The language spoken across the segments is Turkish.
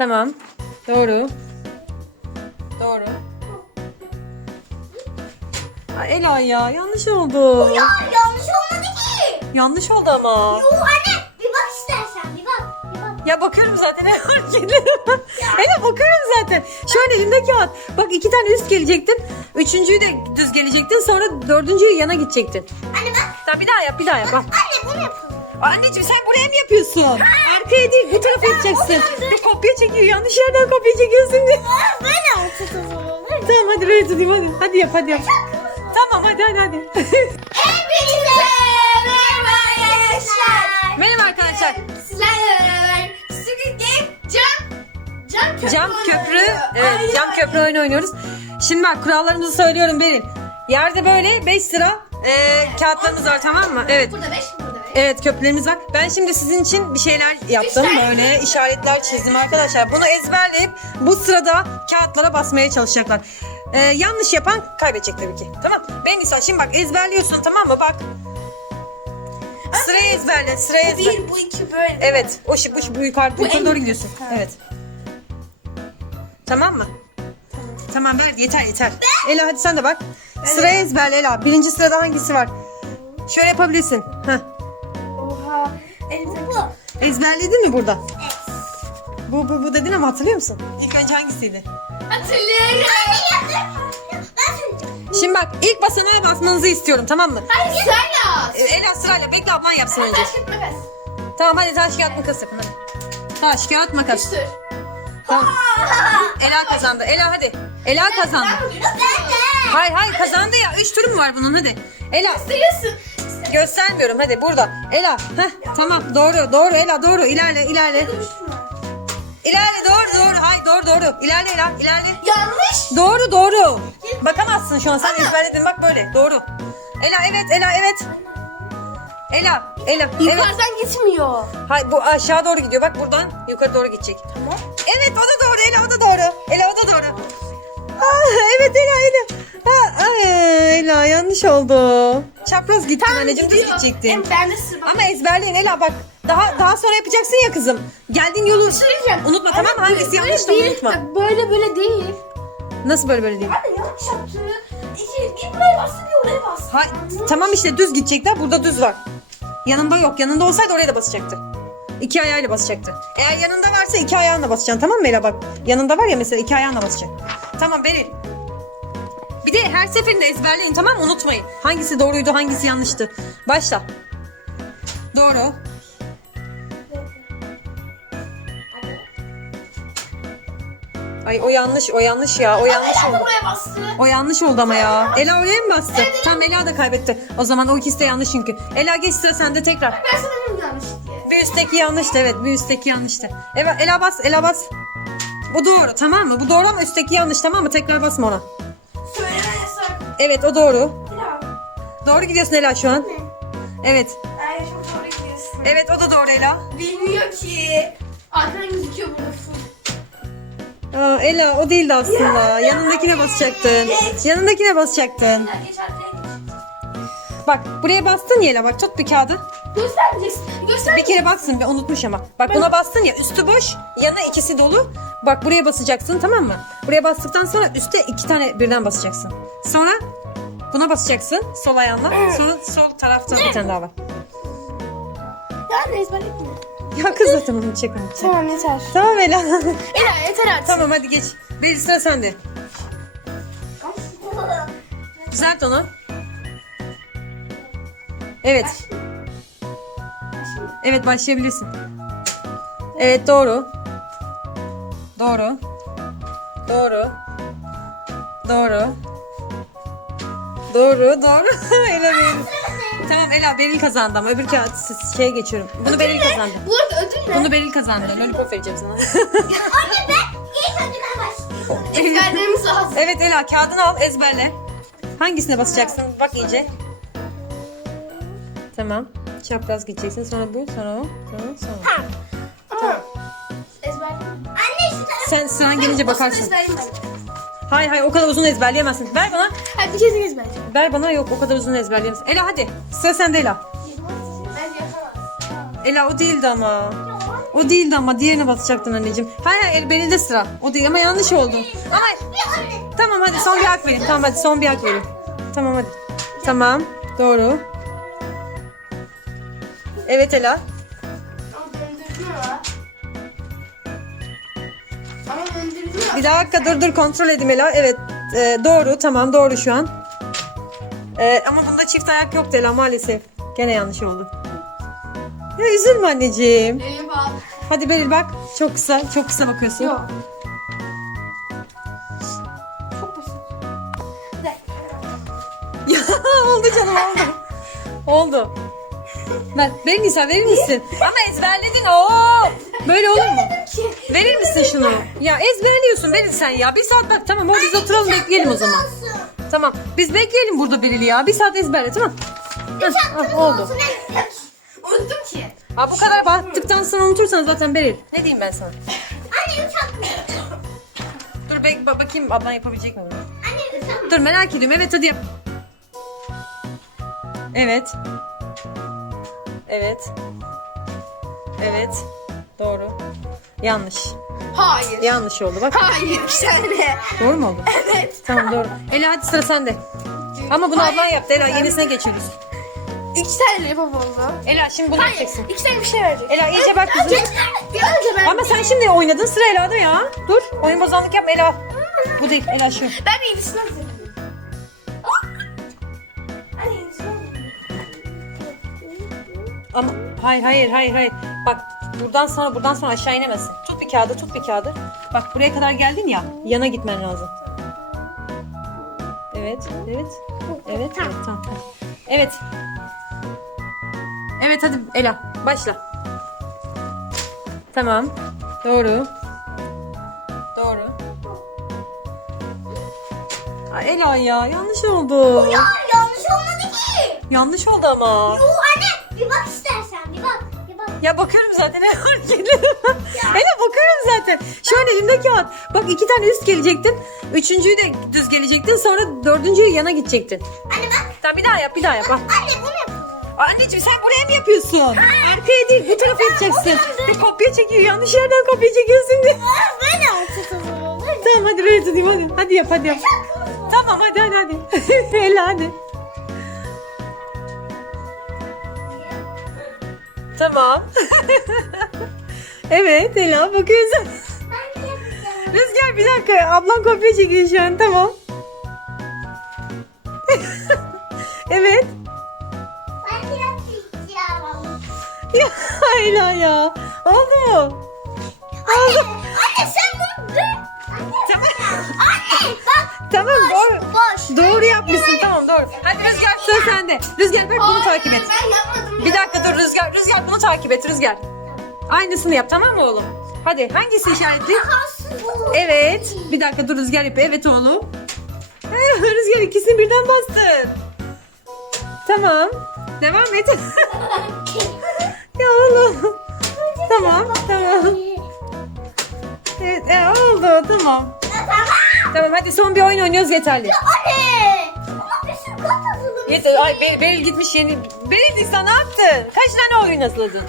Tamam. Doğru. Doğru. Ay, Ela ya yanlış oldu. Ya yanlış olmadı ki. Yanlış oldu ama. Yuh anne bir bak istersen bir bak. Bir bak. Ya bakıyorum zaten Ela Ela bakıyorum zaten. Şu an elimde kağıt. Bak iki tane üst gelecektin. Üçüncüyü de düz gelecektin. Sonra dördüncüyü yana gidecektin. Anne bak. Tamam bir daha yap bir daha yap. Bak. Anne bunu yapalım. Anneciğim sen buraya mı yapıyorsun? Arkaya değil bu tarafa yapacaksın. Bir kopya çekiyor. Yanlış yerden kopya çekiyorsun diye. Ben artık o zaman. Tamam hadi böyle tutayım hadi. Hadi yap hadi yap. Tamam hadi hadi hadi. Hepinize merhaba arkadaşlar. Merhaba arkadaşlar. Sizlerle beraber Squid Game cam cam köprü Cam köprü, evet cam köprü oyunu oynuyoruz. Şimdi bak kurallarımızı söylüyorum Beril. Yerde böyle 5 sıra e, kağıtlarımız var tamam mı? Evet. Burada 5 burada 5. Evet köprülerimiz var. Ben şimdi sizin için bir şeyler yaptım. Böyle işaretler çizdim arkadaşlar. Bunu ezberleyip bu sırada kağıtlara basmaya çalışacaklar. Ee, yanlış yapan kaybedecek tabii ki. Tamam. Ben İsa şimdi bak ezberliyorsun tamam mı? Bak. Sırayı ezberle. Sırayı ezberle. 1 bu 2 böyle. Evet. O şu, bu, şu, bu yukarı, Bu en- doğru gidiyorsun. Ha. Evet. Tamam mı? Tamam ver yeter yeter. Ela hadi sen de bak. Sırayı ezberle Ela. Birinci sırada hangisi var? Şöyle yapabilirsin. Heh. Bu. Ezberledin mi burada? Evet. Bu, bu, bu dedin ama hatırlıyor musun? İlk önce hangisiydi? Hatırlıyorum. Şimdi bak ilk basamağa basmanızı istiyorum tamam mı? Hayır yaz. Ee, Ela sırayla bekle ablan yapsın önce. Taş kağıt makas. Tamam hadi taş kağıt makas yapın hadi. Taş kağıt makas. Üç tur. Tamam. Ela kazandı. Ela hadi. Ela kazandı. Ben de. Hayır hayır kazandı ya. Üç tur mu var bunun hadi. Ela Gösteriyorsun. Göstermiyorum hadi burada. Ela heh, tamam doğru doğru Ela doğru ilerle ilerle. İlerle doğru doğru. Hayır doğru doğru. İlerle Ela ilerle. Yanlış. Doğru doğru. Bakamazsın şu an sen ezberledin bak böyle doğru. Ela evet Ela evet. Ela Ela evet. Yukarıdan gitmiyor. Hayır bu aşağı doğru gidiyor bak buradan yukarı doğru gidecek. Tamam. Evet o da doğru Ela o da doğru. Ela o da doğru. Aa, evet Ela Ela. Ha, ay, Ela yanlış oldu. Çapraz gittin anneciğim düz gidecektin. Ben de sıra. Ama ezberleyin Ela bak. Daha daha sonra yapacaksın ya kızım. Geldiğin yolu söyleyeceğim. unutma tamam mı? Hangisi yanlış da unutma. Böyle böyle değil. Nasıl böyle böyle değil? Anne yanlış yaptı. İki, git buraya bastı bir oraya bastı. Ha, tamam işte düz gidecekler. Burada düz var. Yanında yok. Yanında olsaydı oraya da basacaktı. İki ayağıyla basacaktı. Eğer yanında varsa iki ayağınla basacaksın tamam mı Ela bak. Yanında var ya mesela iki ayağınla basacak. Tamam Beril. Bir de her seferinde ezberleyin tamam mı? Unutmayın. Hangisi doğruydu hangisi yanlıştı. Başla. Doğru. Ay o yanlış o yanlış ya o yanlış Ela da oldu. buraya bastı. O yanlış oldu ama ya. Ela oraya mı bastı? Tam Ela da kaybetti. O zaman o ikisi de yanlış çünkü. Ela geç sıra sende tekrar. Ben sana yanlış diye. Bir üstteki yanlıştı evet. Bir üstteki yanlıştı. Evet Ela bas Ela bas. Bu doğru tamam mı? Bu doğru ama üstteki yanlış tamam mı? Tekrar basma ona. Evet o doğru. Ela. Doğru gidiyorsun Ela şu an. Evet. Ay çok doğru gidiyorsun. Evet o da doğru Ela. Bilmiyor ki. Arkadan gözüküyor burada full. Aa, Ela o değildi aslında. Yanındakine basacaktın. Geç. Yanındakine basacaktın. Ela geç arkaya geç. Bak buraya bastın ya Ela bak tut bir kağıdı. Göstermeyeceksin. Bir Göstermeyeceksin. kere baksın bir unutmuş ama. Bak buna bastın ya üstü boş yanı ikisi dolu. Bak buraya basacaksın tamam mı? Buraya bastıktan sonra üste iki tane birden basacaksın. Sonra buna basacaksın sol ayağınla. Sonra sol tarafta bir tane daha var. Yani ezberlik mi? Ya kız da tamam çek onu çek. Tamam yeter. Tamam Ela. Ela yeter artık. tamam hadi geç. Beri sıra sende. Düzelt onu. Evet. Evet başlayabilirsin. Evet doğru. Doğru. Doğru. Doğru. Doğru, doğru. Ela. Tamam Ela Beril kazandı ama öbür kağıt siz- şeye geçiyorum. Bunu Beril kazandı. Bu arada ödül ne? Bunu Beril kazandı. Lollipop vereceğim sana. Anne ben ilk önce ben başlıyorum. Ezberlerimiz lazım. evet Ela kağıdını al ezberle. Hangisine basacaksın? Bak iyice. Tamam. Çapraz gideceksin. Sonra bu, sonra o, sonra sonra. Ama Sen sıran gelince bakarsın. Hayır hayır o kadar uzun ezberleyemezsin. Ver bana. Hadi bir kez ezberleyeceğim. Ver bana yok o kadar uzun ezberleyemezsin. Ela hadi. Sıra sende Ela. Ela o değildi ama. O değildi ama diğerine basacaktın anneciğim. Hayır hayır Beril'de sıra. O değil ama yanlış oldu. Ama tamam hadi son bir hak verin. Tamam hadi son bir hak verin. Tamam hadi. Tamam doğru. Evet Ela. Ama. Bir dakika dur dur kontrol edeyim Ela. Evet e, doğru tamam doğru şu an. E, ama bunda çift ayak yoktu Ela maalesef. Gene yanlış oldu. Ya üzülme anneciğim. Nereye bağlı? Hadi Beril bak. Çok kısa çok kısa bakıyorsun. Yok. Çok basit. Bir dakika. Ya oldu canım oldu. Oldu. Ver, verir misin? Verir misin? Ama ezberledin. Oo! Böyle olur mu? Verir misin şunu? Ya ezberliyorsun Beril sen ya. Bir saat bak tamam orada biz oturalım bekleyelim o zaman. Tamam. Biz bekleyelim burada Beril ya. Bir saat ezberle tamam. Heh, ah, oldu. Unuttum ki. Ha, bu kadar baktıktan sonra unutursan zaten Beril. Ne diyeyim ben sana? Anne üç hakkım. Dur bek bak- bakayım ablan yapabilecek mi bunu? Anne üç hakkım. Dur merak ediyorum. Evet hadi yap. Evet. Evet. Evet. Doğru. Yanlış. Hayır. Yanlış oldu bak. Hayır. Tane. Doğru mu oldu? Evet. Tamam doğru. Ela hadi sıra sende. Ama bunu Hayır. ablan yaptı. Ela yenisine geçiyoruz. İki tane lollipop oldu. Ela şimdi bunu yapacaksın. İki tane bir şey verecek. Ela iyice bak kızım. Bir önce ben. Ama sen şimdi oynadın sıra Ela'da ya. Dur oyun bozanlık yapma Ela. Bu değil Ela şu. Ben hazırladım. Ama hayır hayır hayır hayır. Bak buradan sonra buradan sonra aşağı inemezsin. Tut bir kağıdı tut bir kağıdı. Bak buraya kadar geldin ya yana gitmen lazım. Evet evet. Evet evet tamam. Evet. Evet hadi Ela başla. Tamam. Doğru. Doğru. Ay, Ela ya yanlış oldu. Ya yanlış olmadı ki. Yanlış oldu ama. Yuh anne bir bak istersen Ya bakıyorum zaten Ela bakıyorum zaten. Şu an elimde kağıt. Bak iki tane üst gelecektin. Üçüncüyü de düz gelecektin. Sonra dördüncüyü yana gidecektin. Anne bak. Tamam bir daha yap bir daha yap. Bak. Anne bunu yapalım. Anneciğim sen buraya mı yapıyorsun? Arkaya değil bu tarafa yapacaksın. Bir kopya çekiyor. Yanlış yerden kopya çekiyorsun diye. Ben artık? Tamam hadi böyle tutayım hadi. Hadi yap hadi yap. Tamam hadi hadi hadi. Ela hadi. Tamam. evet Ela bakıyorsun. Rüzgar bir dakika. Ablam kopya çekiyor şu an. Tamam. evet. Ben yapacağım. Ya Ela ya. Oldu mu? Anne, Boş. Doğru yapmışsın. Tamam doğru. Hadi Rüzgar sıra sende. Rüzgar bak bunu takip et. Ben yapmadım. Bir dakika dur Rüzgar. Rüzgar bunu takip et Rüzgar. Aynısını yap tamam mı oğlum? Hadi hangisi işaretli? Evet. Bir dakika dur Rüzgar yapıyor. Evet oğlum. Rüzgar ikisini birden bastın. Tamam. Devam et. ya oğlum. Tamam. Tamam. Evet, e, oldu tamam. Tamam. Hadi son bir oyun oynuyoruz yeterli. Anne. Ama bir sürü kat hazırladım. Yeter. Ay Beril, Beril gitmiş yeni. Beril Nisa ne yaptın? Kaç tane oyun hazırladın?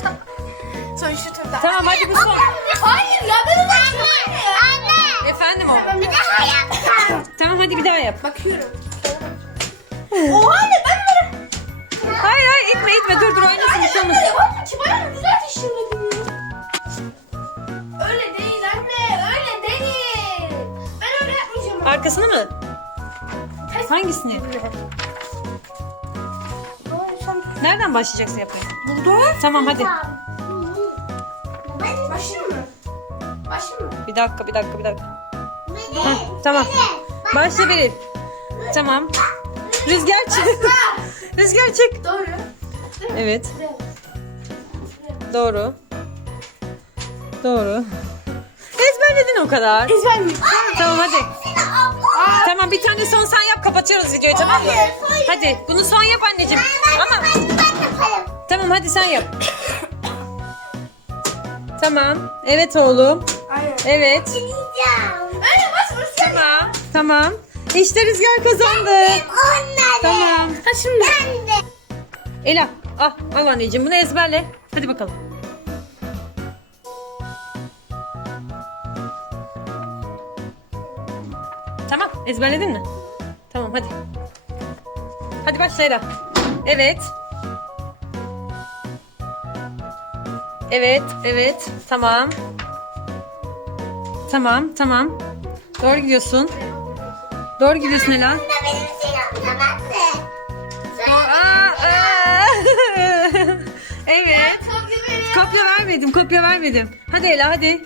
Sonuçta turda. Tamam hadi bu son. Hayır ya ben onu Anne. Anne. Efendim oğlum. Bir daha yapacağım. Tamam hadi bir daha yap. Bakıyorum. Arkasını mı? Hangisini? Nereden başlayacaksın yapmaya? Burada. Tamam hadi. Başlayayım mı? Başlayayım mı? Bir dakika bir dakika bir dakika. Heh, tamam. Başla Beril. Tamam. Rüzgar çık. Rüzgar çık. Doğru. Evet. Doğru. Doğru. Ezberledin o kadar. Ezber mi? Tamam hadi. Abla. Tamam bir tane son sen yap kapatıyoruz videoyu tamam mı? Hayır, hayır. Hadi bunu son yap anneciğim. Ama Ben yaparım. tamam hadi sen yap. Tamam. Evet oğlum. Aynen. Evet. Öyle bas bas. Tamam. Tamam. İşte Rüzgar kazandı. Onları. Tamam. Ha şimdi. Ben de. Ela al, al anneciğim bunu ezberle. Hadi bakalım. Ezberledin mi? Tamam hadi. Hadi Ela. Evet. Evet, evet. Tamam. Tamam, tamam. Doğru gidiyorsun. Doğru gidiyorsun Ela. Evet. Kopya vermedim, kopya vermedim. Hadi Ela hadi.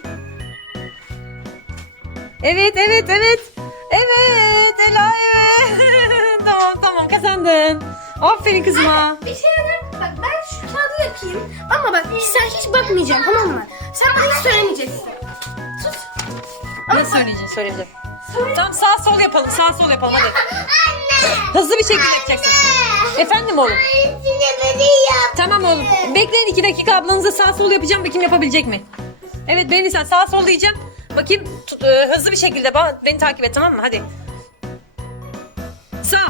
Evet, evet, evet. Evet Ela evet. tamam tamam kazandın. Aferin kızıma. Bir şey dedim. Bak ben şu kağıdı yapayım. Ama bak sen hiç bakmayacaksın tamam mı? Sen bana hiç söylemeyeceksin. Sus. Ne söyleyeceksin söyleyeceğim. Tamam sağ sol yapalım sağ sol yapalım hadi. Anne. Hızlı bir şekilde yapacaksın. Efendim oğlum. Annesine beni yap. Tamam oğlum. Bekleyin iki dakika ablanıza sağ sol yapacağım bakayım yapabilecek mi? Evet beni sen sağ sol diyeceğim. Bakayım tut, e, hızlı bir şekilde ba- beni takip et tamam mı? Hadi. Sağ.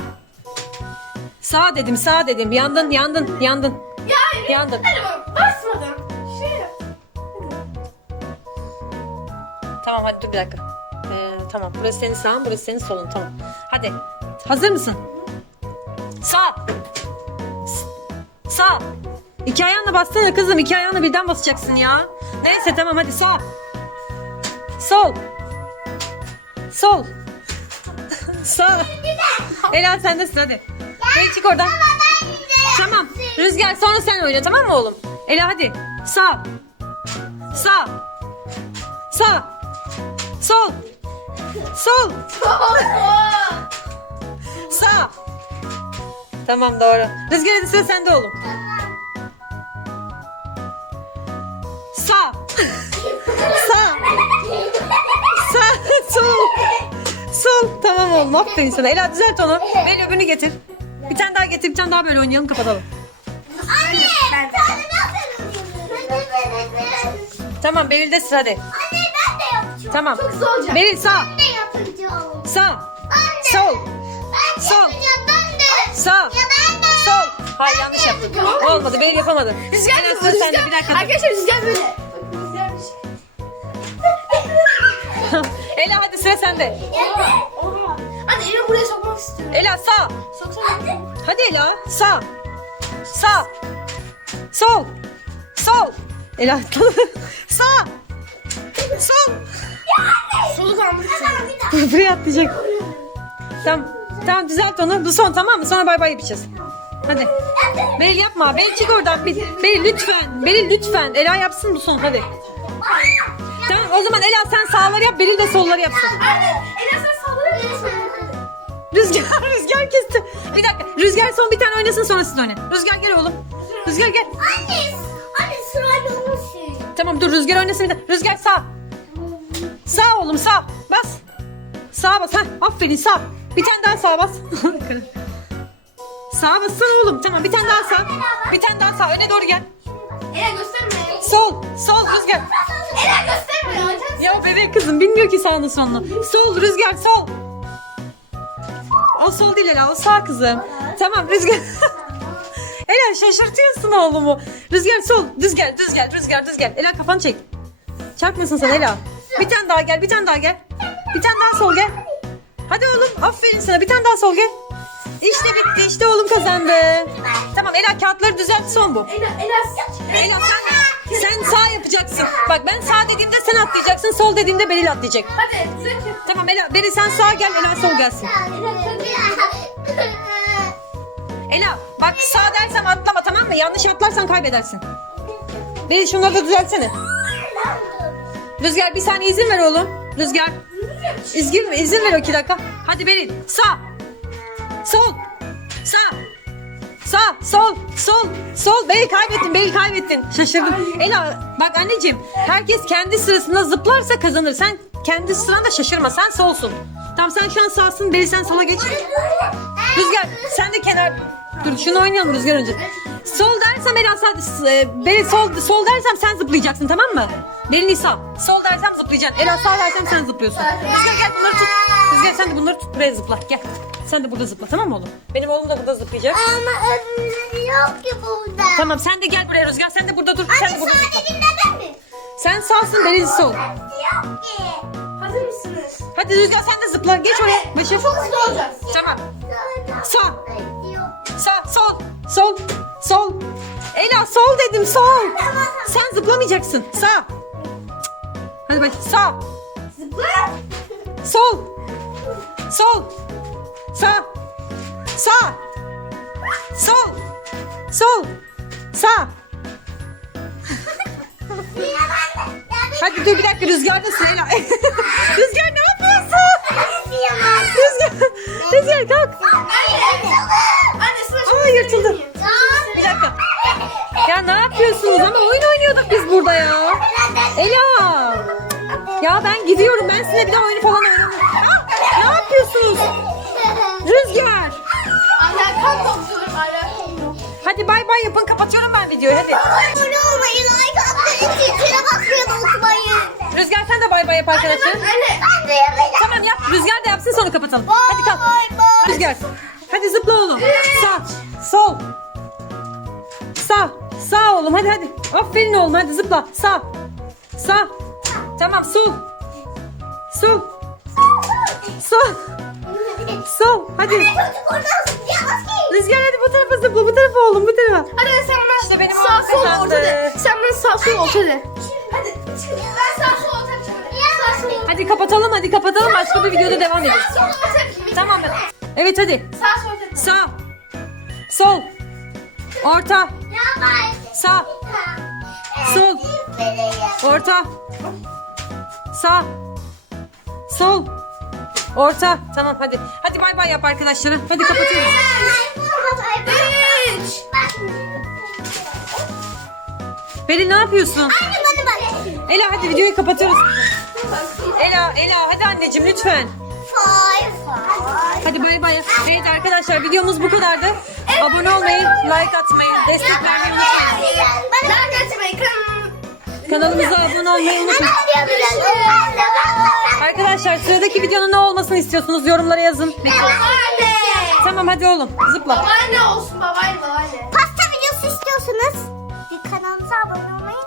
Sağ dedim sağ dedim. Yandın yandın yandın. Ya. Yandın. Bak basmadan. Şey yap. Tamam hadi dur bir dakika. Ee, tamam burası senin sağın burası senin solun tamam. Hadi. Hazır mısın? Sağ. S- Sağ. İki ayağınla bassana kızım. İki ayağınla birden basacaksın ya. Neyse tamam hadi sağ. Sol. Sol. Sağ. Ela sendesin hadi. Hadi çık oradan. Tamam. Rüzgar sonra sen oyna tamam mı oğlum? Ela hadi. Sağ. Sağ. Sağ. Sol. Sol. Sağ. Tamam doğru. Rüzgar hadi sıra sende oğlum. Sağ. Sağ. Sol. Sol. Tamam oğlum aferin sana. Ela düzelt onu. Ver öbürünü getir. Bir tane daha getir. Bir tane daha böyle oynayalım kapatalım. Anne. Yapıyorsun? Tamam Beril'de sıra hadi. Anne ben de yapacağım. Tamam. Çok zor olacak. Beril sağ. Ben de yapacağım. Sağ. Anne. Sol. Ben de Sol. yapacağım ben de. Sağ. Ya ben de. Sol. Hayır yanlış yaptın. Olmadı. Beril yapamadı. Rüzgar Ela sıra sende bir dakika. Arkadaşlar Rüzgar böyle. Ela hadi sıra sende. Oha. Hadi elimi buraya sokmak istiyorum. Ela sağ. Soksana. Hadi Ela. Sağ. Sağ. Sol. Sol. Ela. sağ. Sol. Solu kalmış. Buraya atlayacak. Tamam. Tamam düzelt onu. Bu son tamam mı? Sonra bay bay yapacağız. Hadi. Beril yapma. Beril çık oradan. Beril lütfen. Beril lütfen. Ela yapsın bu son hadi. Tamam o zaman Ela sen sağları yap. Beril de solları yapsın. Anne Ela sen sağlara mı Rüzgar, Rüzgar kesti. Bir dakika. Rüzgar son bir tane oynasın sonra siz oynayın. Rüzgar gel oğlum. Rüzgar gel. Anne. Anne sırayla olmasın. Tamam dur Rüzgar oynasın. Rüzgar sağ. Sağ oğlum sağ. Bas. Sağ bas. Heh, aferin sağ. Bir tane daha sağ bas. sağ bassana oğlum. Tamam bir tane daha sağ. Bir tane daha sağ. Öne doğru gel. Ela gösterme. Sol. Sol Rüzgar. Ela gösterme. Hocam. Ya bebek kızım bilmiyor ki sağını solunu. Sol Rüzgar sol. O sol değil Ela o sağ kızım. Tamam Rüzgar. Ela şaşırtıyorsun oğlumu. Rüzgar sol. Düz gel düz gel Rüzgar düz gel. Ela kafanı çek. Çarpmasın sen Ela. Bir tane daha gel bir tane daha gel. Bir tane daha sol gel. Hadi oğlum aferin sana bir tane daha sol gel. İşte bitti işte oğlum kazandı. Tamam Ela kağıtları düzelt son bu. Ela Ela. Ela sen, sen sağ yapacaksın. Bak ben sağ dediğimde sen atlayacaksın. Sol dediğimde Beril atlayacak. Hadi. Tamam Ela, Beril sen sağa gel, Ela sol gelsin. Ela bak sağ dersem atlama tamam mı? Yanlış atlarsan kaybedersin. Beril şunları da düzeltsene. Rüzgar bir saniye izin ver oğlum. Rüzgar. İzin, izin ver o iki dakika. Hadi Beril sağ. Sol. Sağ. Sağ, sol, sol, sol. Beril kaybettin, Beril kaybettin. Şaşırdım. Ela bak anneciğim herkes kendi sırasında zıplarsa kazanır. Sen kendi sıranda şaşırma. Sen solsun. Tamam sen şu an sağsın. Beril sen sola geç. Rüzgar sen de kenar. Dur şunu oynayalım Rüzgar önce. Sol dersem Ela sağ, e, sol, sol dersem sen zıplayacaksın tamam mı? Beril Nisa. Sol dersem zıplayacaksın. Ela sağ dersem sen zıplıyorsun. Rüzgar gel bunları tut. Rüzgar sen de bunları tut buraya zıpla. Gel. Sen de burada zıpla tamam mı oğlum? Benim oğlum da burada zıplayacak. Ama öbürü yok ki burada. Tamam sen de gel buraya Rüzgar. Sen de burada dur. Sen de Anne burada zıpla. dediğinde ben mi? Sen sağsın Beril sol. Yok ki. Hazır mısınız? Hadi Rüzgar sen de zıpla. Geç oraya. Başım. Çok hızlı olacağız. Tamam. Sağ. Sağ. Sol. Sol. Sol. Ela sol dedim sol. Sen zıplamayacaksın. Sağ. Hadi bak. Sağ. Zıpla. Sol. Sol. Sol. Sağ. Hadi dur bir dakika rüzgarda Ela. Rüzgar ne yapıyorsun? Rüzgar. Rüzgar kalk. Aa yırtıldı. Bir dakika. Ya ne yapıyorsunuz ama oyun oynuyorduk biz burada ya. Ela. Ya ben gidiyorum. Ben sizinle bir daha oyunu falan oynamam. Ne yapıyorsunuz? Rüzgar. Alakam yok. Bay bay yapın. Kapatıyorum ben videoyu. Hadi. Abone olmayı, like atmayı, zilcine basmayı unutmayın. Rüzgar sen de bay bay yap arkadaşlar. Anne. Ben de yapacağım. Tamam yap. Rüzgar da yapsın sonra kapatalım. Hadi kalk. Bye. Rüzgar. Hadi zıpla oğlum. Sağ. Sol. Sağ. Sağ oğlum hadi hadi. Aferin oğlum hadi zıpla. Sağ. Sağ. Tamam sol. Sol. Sol. Sol. Hadi. Çocuk oradan zıplayamaz ki. Rüzgar hadi bu tarafa zıpla. Bu tarafa oğlum bu tarafa. Hadi sen bana İşte benim sağ sol orta de. Sen bana sağ sol orta de. Hadi. Ben sağ sol orta yapacağım. Sağ sol orta. Hadi kapatalım hadi kapatalım. Başka bir videoda devam ederiz. Sağ sol orta yapayım. Tamam mı? Evet hadi. Sağ sol orta. Sağ. Sol. Orta. Sağ. Sol. Orta. Sağ. Sol. Orta. Tamam hadi. Hadi bay bay yap arkadaşlara. Hadi kapatıyoruz. Üç. Beri ne yapıyorsun? Anne bana bak. Ela hadi videoyu kapatıyoruz. Ela, Ela hadi anneciğim lütfen. Five, five. Hadi bay bay. Evet arkadaşlar videomuz bu kadardı. Abone olmayı, like atmayı, destek vermeyi unutmayın. Like atmayı kanalım. Kanalımıza abone olmayı unutmayın. Arkadaşlar sıradaki videonun ne olmasını istiyorsunuz yorumlara yazın. Tamam hadi oğlum zıpla. Babaanne olsun babaanne babaanne. Pasta videosu istiyorsunuz. Bir kanalımıza abone olmayı